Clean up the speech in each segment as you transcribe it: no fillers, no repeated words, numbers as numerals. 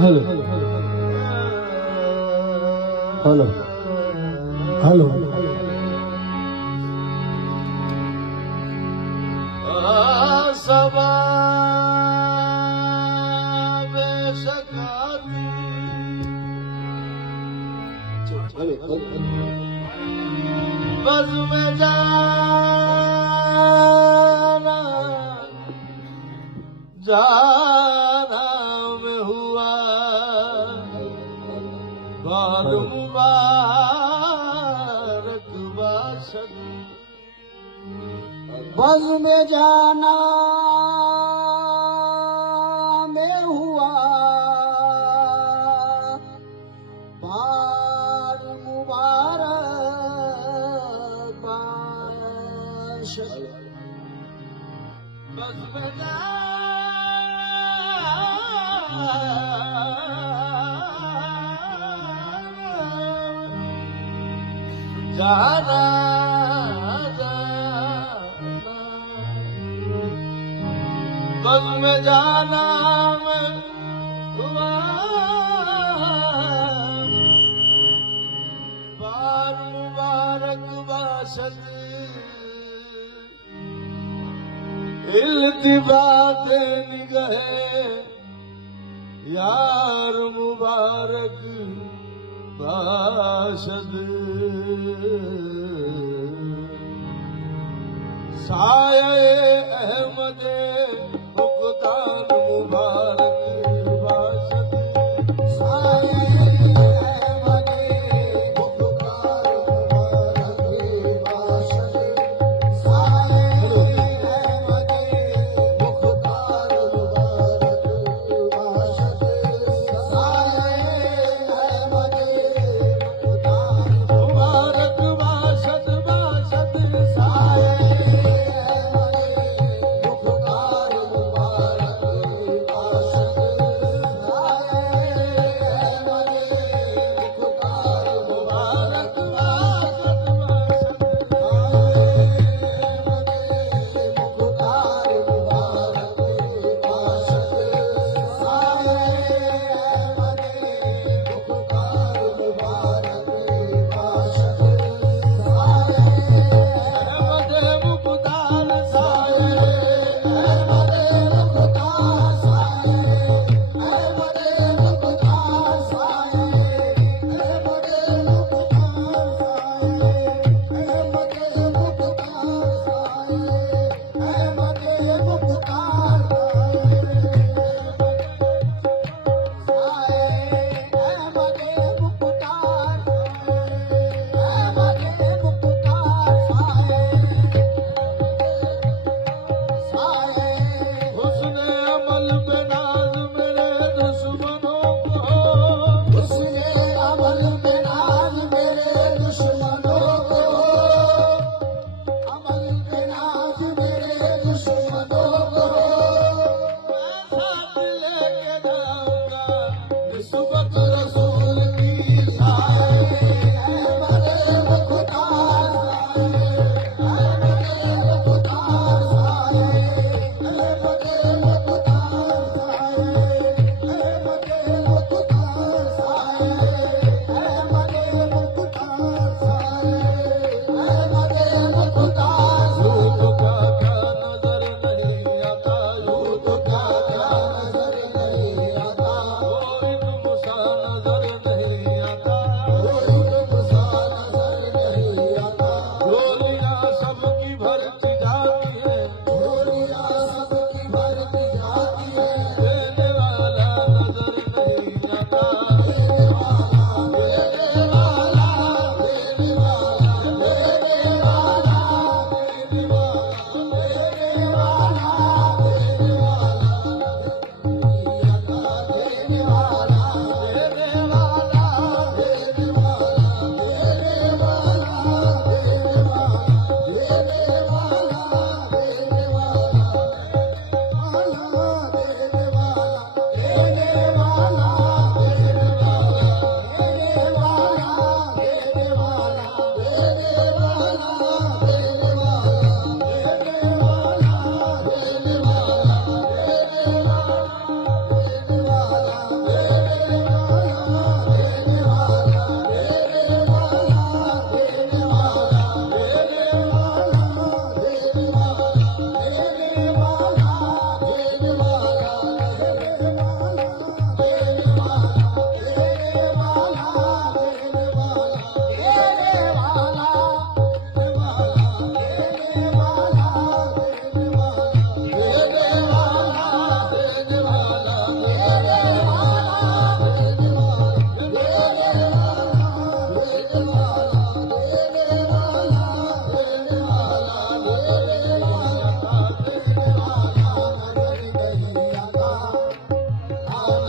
hello hello hello बस में जाना में हुआ बाद मुबारक बासद बस में जाना में हुआ बार मुबारक बासद बस में जाना बस में जाना में हुआ बार मुबारक बासद इल्तिफात निगहे यार मुबारक बासद साये अहमदे मुक़दार मुबारक बासद साये अहमदे मुक़दार मुबारक बासद साये अहमदे मुक़दार मुबारक बासद साये अहमदे मुबारक बासद बासद साये मुक़दार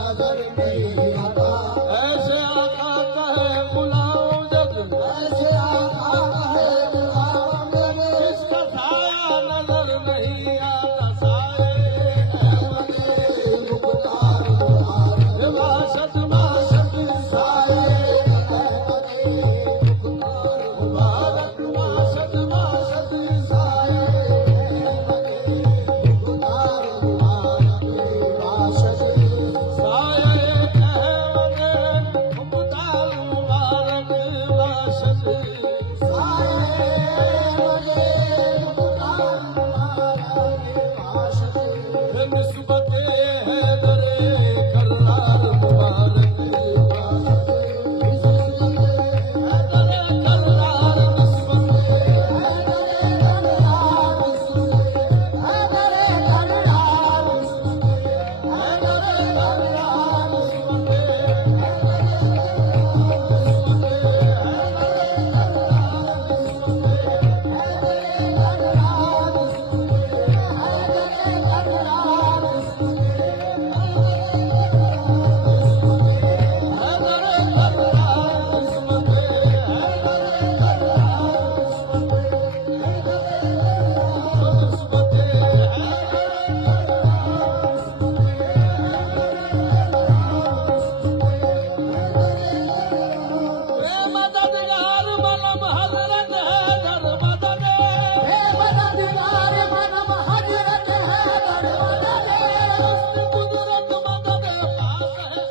नजर नहीं आता ऐसे आका कहे बुलाओ जग ऐसे आका कहे बुलाओ जग इसका साया नजर नहीं आता साए मुख्तार मुबारक बासत बासत साए मुख्तार मुबारक बासत बासत साए मुख्तार मुबारक बासत साए अहमद मुख्तार मुबारक बासत निस्बत हैदरे कररार मुबारक हैदरे कररार मददगार मनम हजरत हैदर मदद कुदरत मदद पास है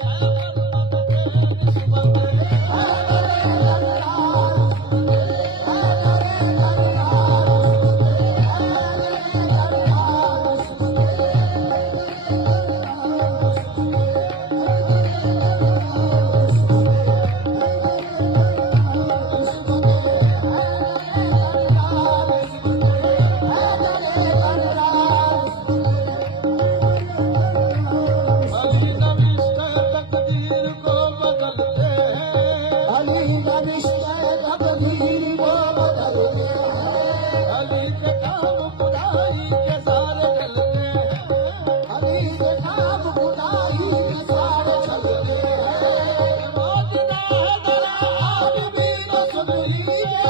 हैदर मदद अली नबिश्ते तकदीर को बदलते हैं अली के काम खुदाई के सारे चलते हैं मौजूदा हैदर आज भी न सुन लीजिए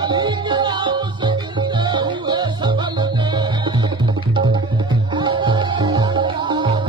अली के नाम से गिरते हुए संभलते हैं हैदर कररार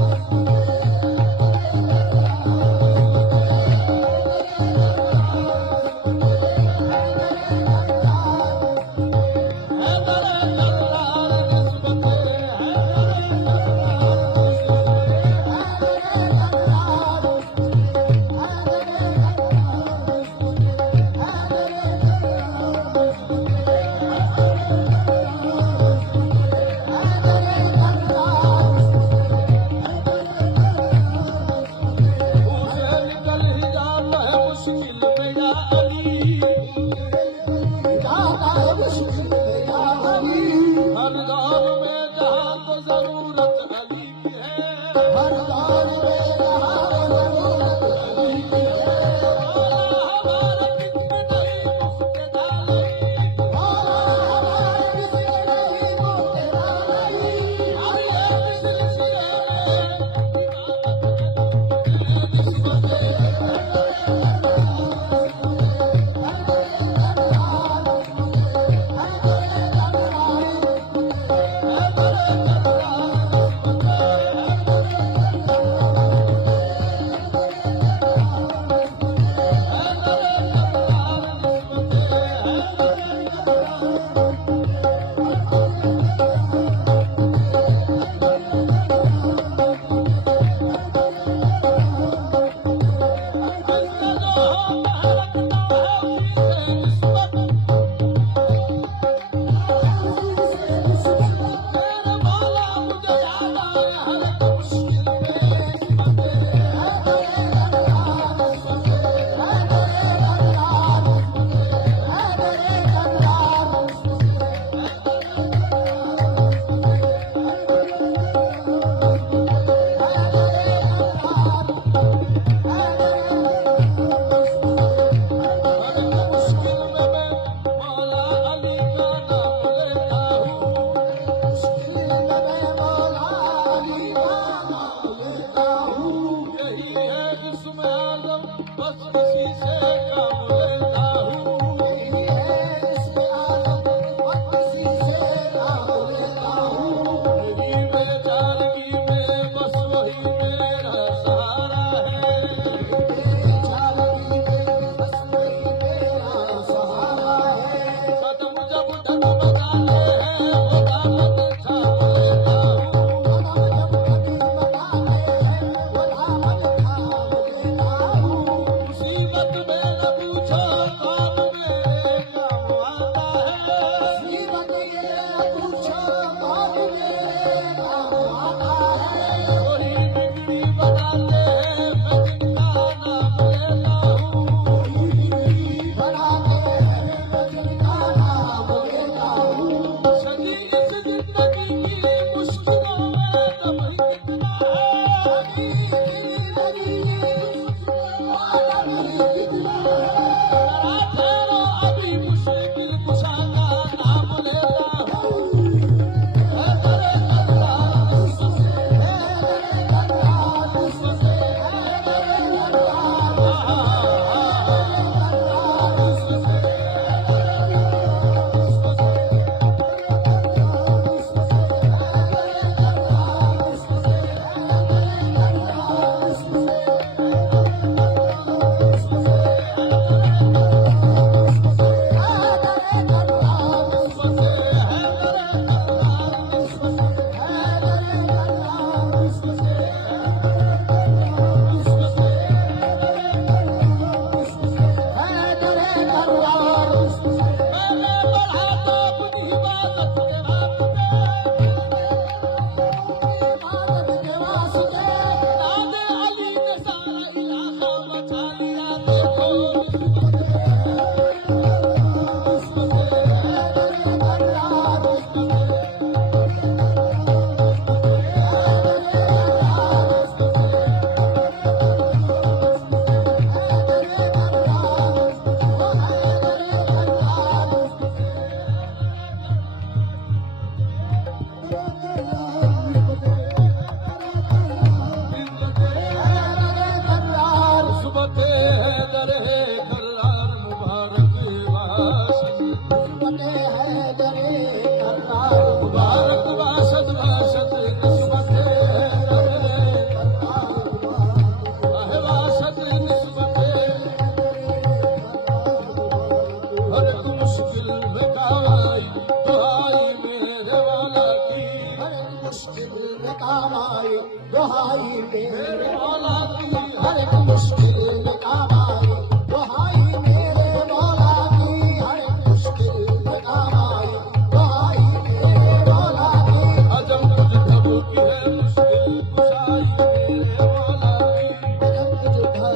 मुश्किल में काम आए दुहाई मेरे मौला की हर एक मुश्किल में काम आए दुहाई मेरे मौला की हर एक मुश्किल में काम आए दुहाई मेरे मौला की अजब तुझ प्रभु की है मुश्किल कुशाई मेरे मौला की जब तुझ है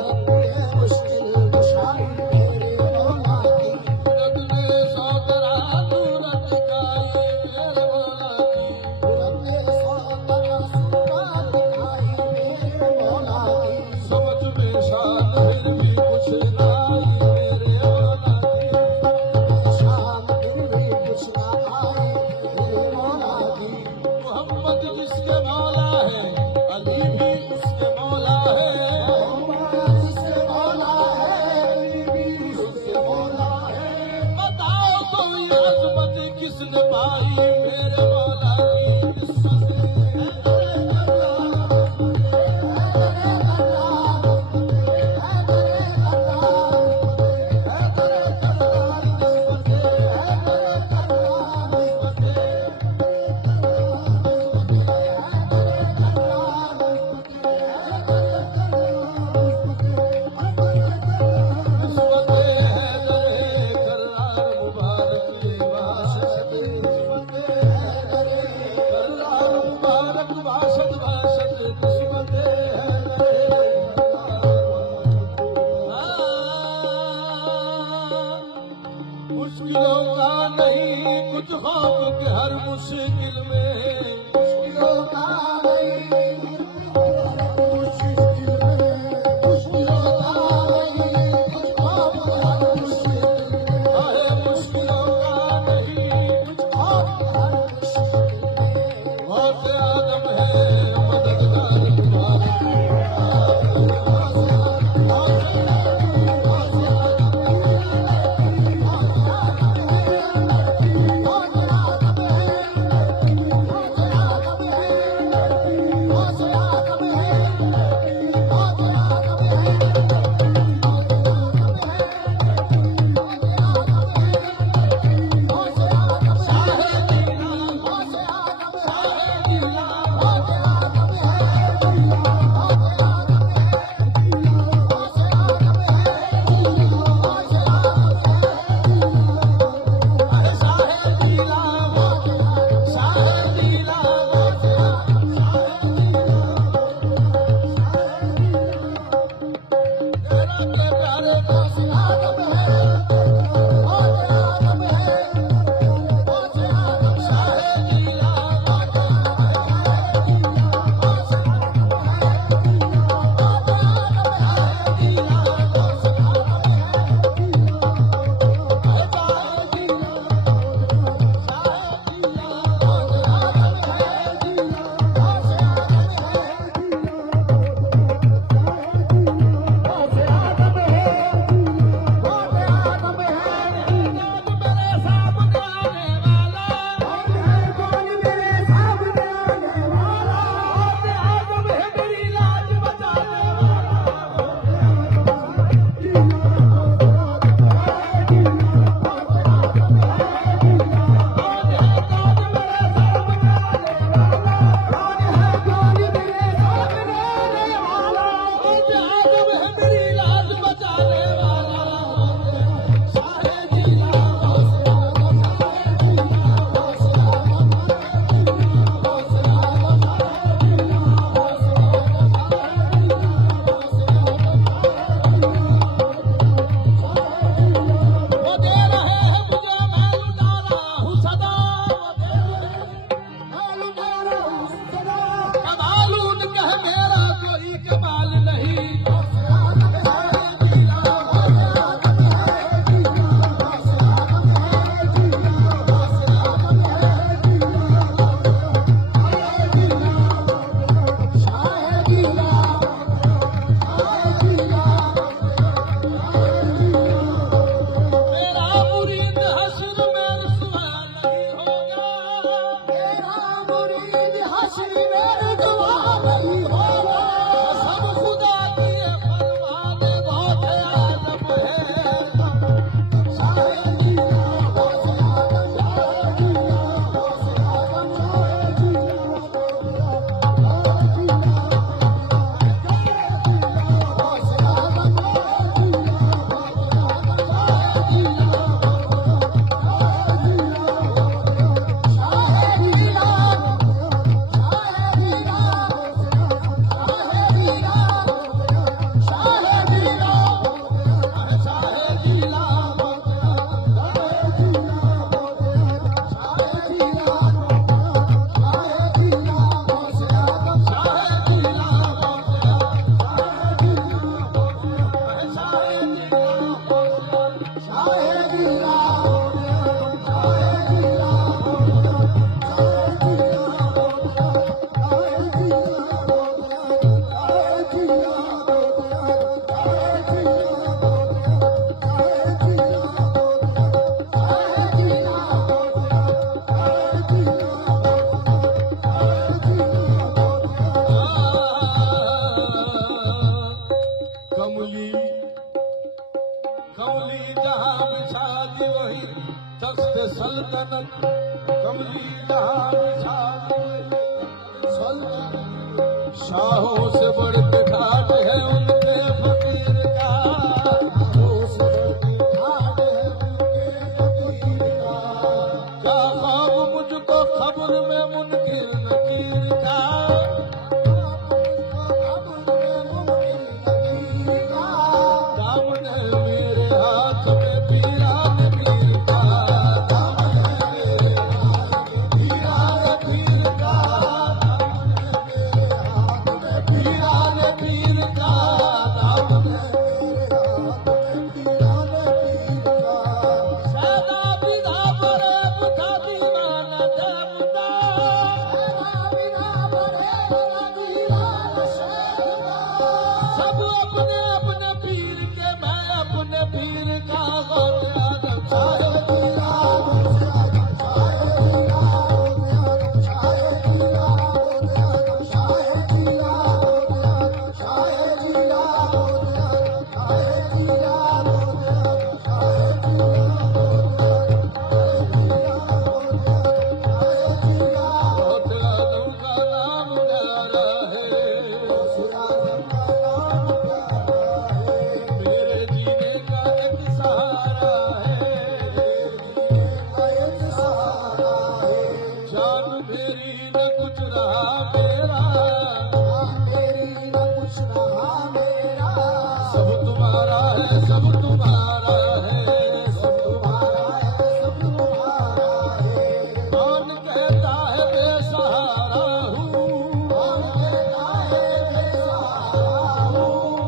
मुश्किल कुशाई मेरे मौला की जग में सौ तरह सूरत गाई मेरे मौला की रब्बे सौ तरह सूरत दिखाई मेरे मौला की समझ में शान फिर भी कुछ ना आई मेरे मौला की शान फिर भी कुछ ना आए मेरे मौला की मोहम्मद जिसके मौला है अली भी उसके मौला है जिसके मौला है भी उसके मौला है बताओ तो ये अजमत किसने पाई मेरे मौला की किस्मत मुश्किलों का नहीं कुछ खौफ के हर मुश्किल में मुश्किलों का नहीं मुश्किल में मुश्किलों का नहीं कुछ खौफ हर मुश्किल में आहे मुश्किलों का नहीं कुछ खौफ हर मुश्किल में बहुत आदम है मददगार तुम्हारा कनक कमली धाम छाड़ शाहों से बढ़ के ठाट है उनके फकीर का क्या ख्वाब मुझको खबर में मुनकिर नकीर का दामन है मेरे हाथ में पीरान पीर का दामन है मेरे हाथ में पीरान पीर का पीरान पीर का दामन है मेरे हाथ में पीरान पीर का सदा बिना बड़े बुधा दीवाना देवता सब अपने अपने पीर के मैं अपने पीर का गौर आदम बहुत आदम का नाम न्यारा है मेरे जीने का एक सहारा है जान मेरी न कुछ रहा मेरा सब तुम्हारा है सब तुम्हारा है सब तुम्हारा है कौन कहता है बेसहारा हूँ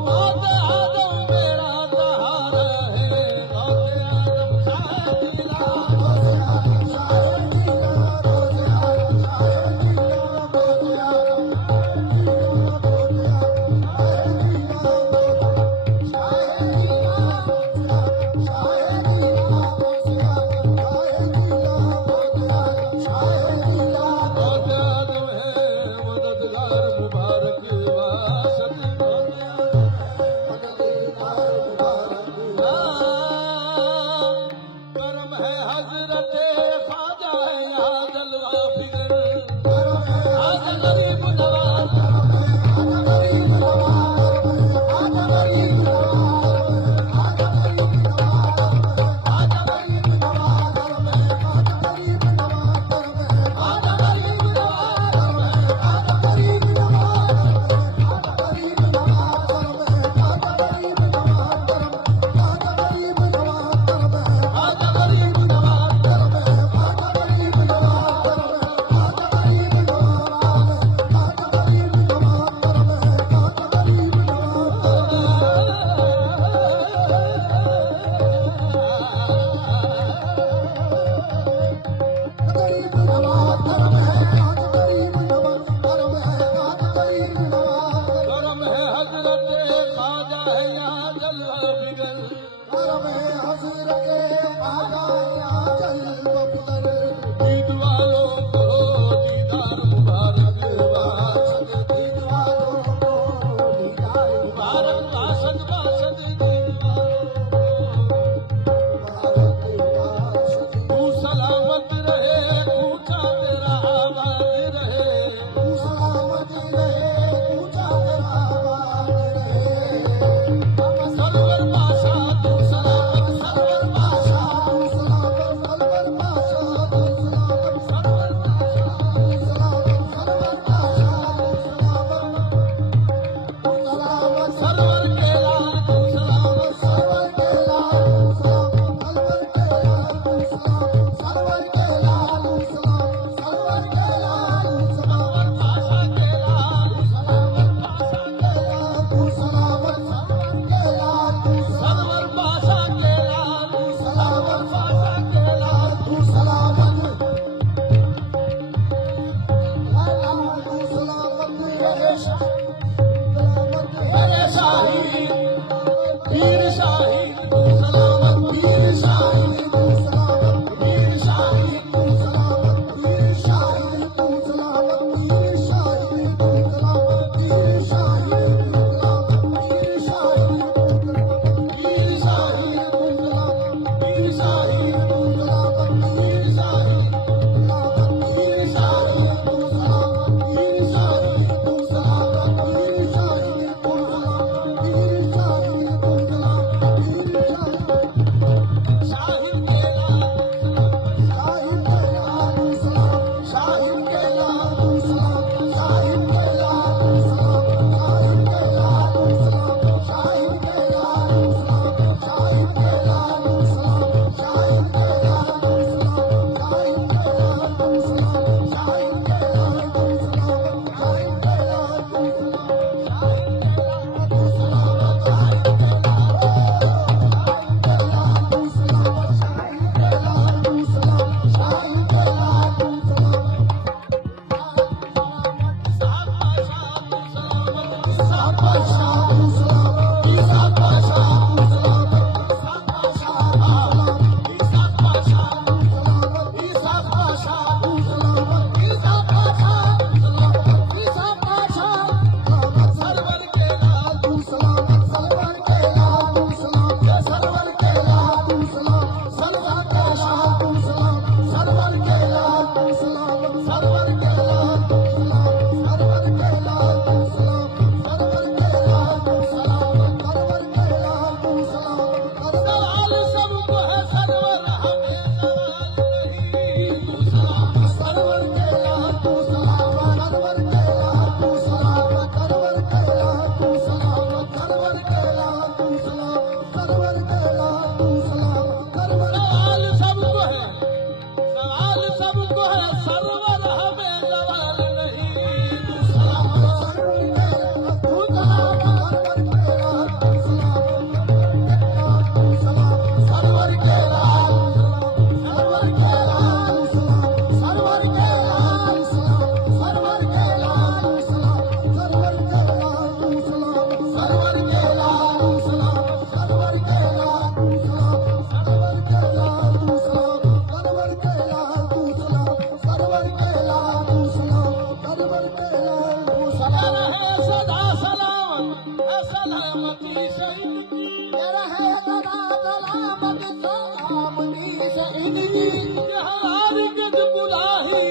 मौत आदम मेरा सहारा है मौत आदम मौत आदम है मददगार मुबारक वासद करम है हजरत ख्वाजा है यहाँ जलवा फिगर आज गरीब नवाज करम है हजरत ख्वाजा है यहाँ जलवा फिगर दीद वालों को दीदार मुबारक वासद मुबारक वासद वासद दीद वालों तू सलामत रहे पूछा तेरा आबाद रहे सरवर बादशाह तू सलामत सरवर बादशाह सरवर के लाल तू सलामत सरवर बादशाह के लाल सरवर बादशाह के लाल सरवर बादशाह के लाल मेरे शाहीन पीर शाहीन तू सलामत पीर शाहीन तू सलामत पीर शाहीन तू सलामत पीर शाहीन तू सलामत पीर शाहीन तू सलामत पीर शाहीन तू सलामत पीर शाहीन पीर शाहीन तू सलामत पीर शाहीन तू सलामत पीर शाहीन सलामती सही रहे सदा सलामत सलामती से इनकी हमारी गज बुलाही